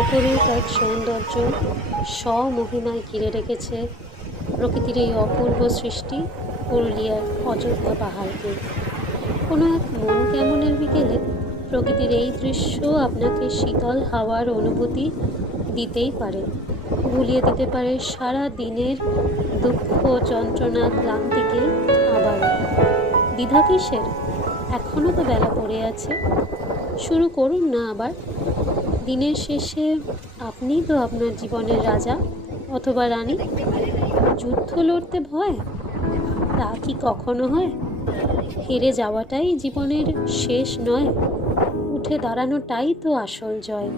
অপরূপ এক সৌন্দর্য স্বমহিমায় ঘিরে রেখেছে প্রকৃতির এই অপূর্ব সৃষ্টি পুরুলিয়ার অযোধ্যা পাহাড়কে। কোনো এক মন কেমনের বিকেলে প্রকৃতির এই দৃশ্য আপনাকে শীতল হাওয়ার অনুভূতি দিতেই পারে, ভুলিয়ে দিতে পারে সারা দিনের দুঃখ, যন্ত্রণা, ক্লান্তিকে। আবারও দ্বিধা কিসের? এখনও তো বেলা পড়ে আছে, শুরু করুন না আবার। দিনের শেষে আপনিই তো আপনার জীবনের রাজা অথবা রানী। যুদ্ধ লড়তে ভয়, তা কি কখনো হয়? হেরে যাওয়াটাই জীবনের শেষ নয়, উঠে দাঁড়ানোটাই তো আসল জয়।